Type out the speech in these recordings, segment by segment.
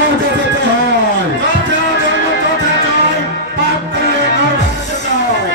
স্বর্গে যেতে হয়। যথা ধর্ম তথা জয়, পাপ করলে নরকে যেতে হয়।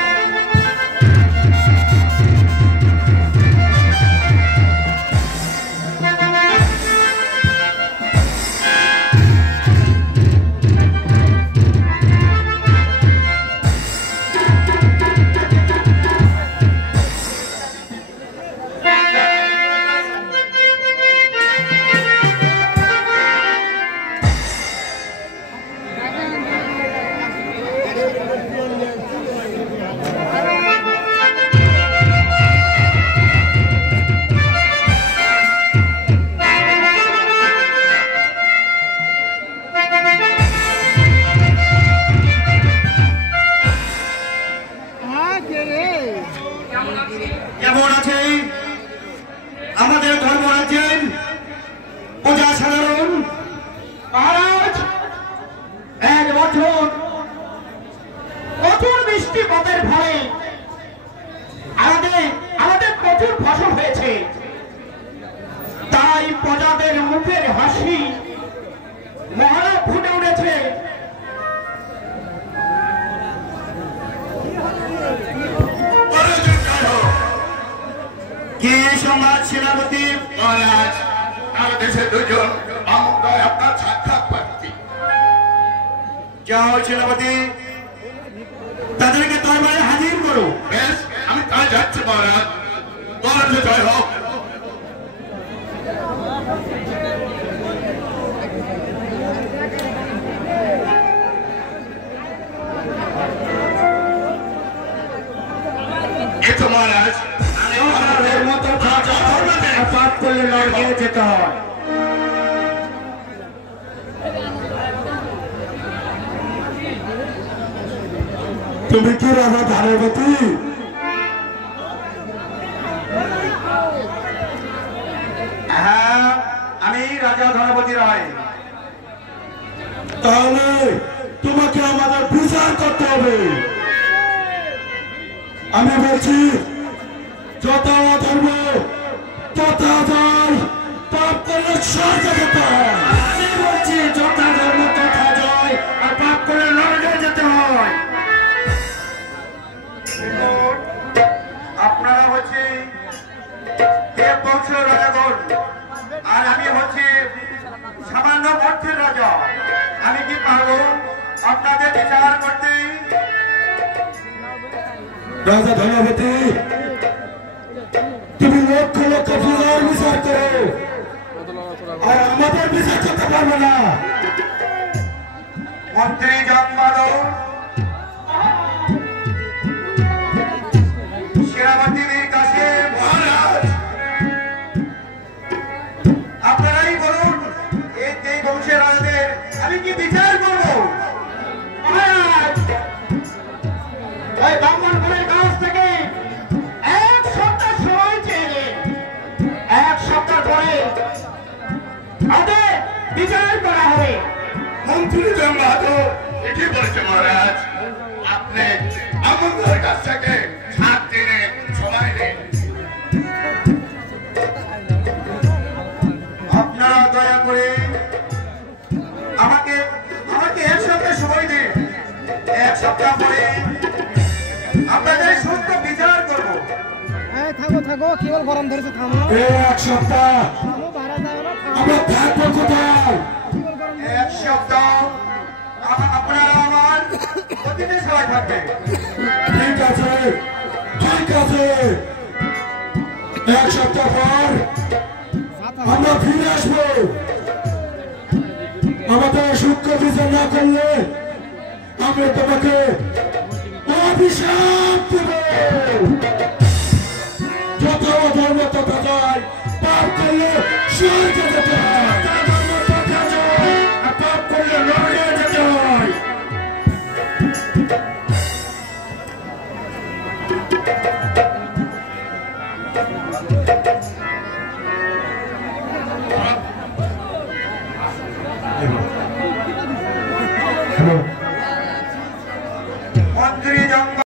কেমন আছে আমাদের ধর্মরাজ্যের প্রজা সাধারণ? মহারাজ, এক বছর প্রচুর বৃষ্টিপাতের ফলে আমাদের প্রচুর ফসল হয়েছে, তাই প্রজাদের মুখের হাসি মহারাজ ফুটে উঠেছে। কি সংবাদ সেনাপতি? মহারাজ, আমার দেশের দুজন আমন্ত্রণ আপনার সাক্ষাৎ প্রার্থী। যাও সেনাপতি, তাদেরকে দরবারে হাজির করো। বেশ, আমি তাই যাচ্ছি মহারাজ। তোমার জয় হোক। এতো মহারাজ, পাপ করলে নরকে যেতে হয়। তুমি কি রাজা ধারাবতী? হ্যাঁ, আমি রাজা ধনপতি রায়। তাহলে তোমাকে আমাদের বিচার করতে হবে। আমি বলছি, যথা ধর্ম তথা জয়, পাপ করলে স্বর্গে যেতে হয়। আমি বলছি, যথা ধর্ম তথা জয়, আর পাপ করলে নরকে যেতে হয়। আপনারা হচ্ছে দেব বংশের রাজাগণ, আর আমি হচ্ছে সামান্য অর্থের রাজা। আমি কি পারবো আপনাদের বিচার করতে? রাজা ধনপতি, তুমি লক্ষ লক্ষ প্রজার বিচার করো, আর আমাদের বিচার করতে পারবে না। মন্ত্রী জন্মালো, সেনাপতির কাছে মহারাজ, আপনারাই বলুন, এই বংশের রাজাদের আমি কি বিচার করবো? মহারাজ, এই ব্রাহ্মণকুলের কাছ থেকে এক সপ্তাহ সময় চেয়ে, এক সপ্তাহ পরে তাদের বিচার করা হবে। মন্ত্রী জন্মালো ঠিকই বলেছে মহারাজ। আপনি আমাদের কাছ থেকে 7 দিনের সময় নিন। আপনারা দয়া করে আমাকে এক সপ্তাহ সময় দিন। এক সপ্তাহ পরে আপনাদের সুস্থ বিচার করব। থাকো কেবল গরম ধরেছে, থামো। এক সপ্তাহ থামো, ভাড়া দাও না, থামো। আমরা থাকবো কোথায়? কেবল গরম এক সপ্তাহ আপনারা আমার অতিথি সবাই থাকবে। ঠিক আছে, ঠিক আছে। এক সপ্তাহ পর আমরা ফিরে আসবো। আমাদের সূক্ষ্ম বিচার না করলে আমরা তোমাকে অভিশাপ দেব। যত ধর্ম তথা জয়, পাপ করলে স্বর্গে যেতে হয়। ধর্ম তথা জয়, আর পাপ করলে নরকে যেতে হয়। মন্ত্রী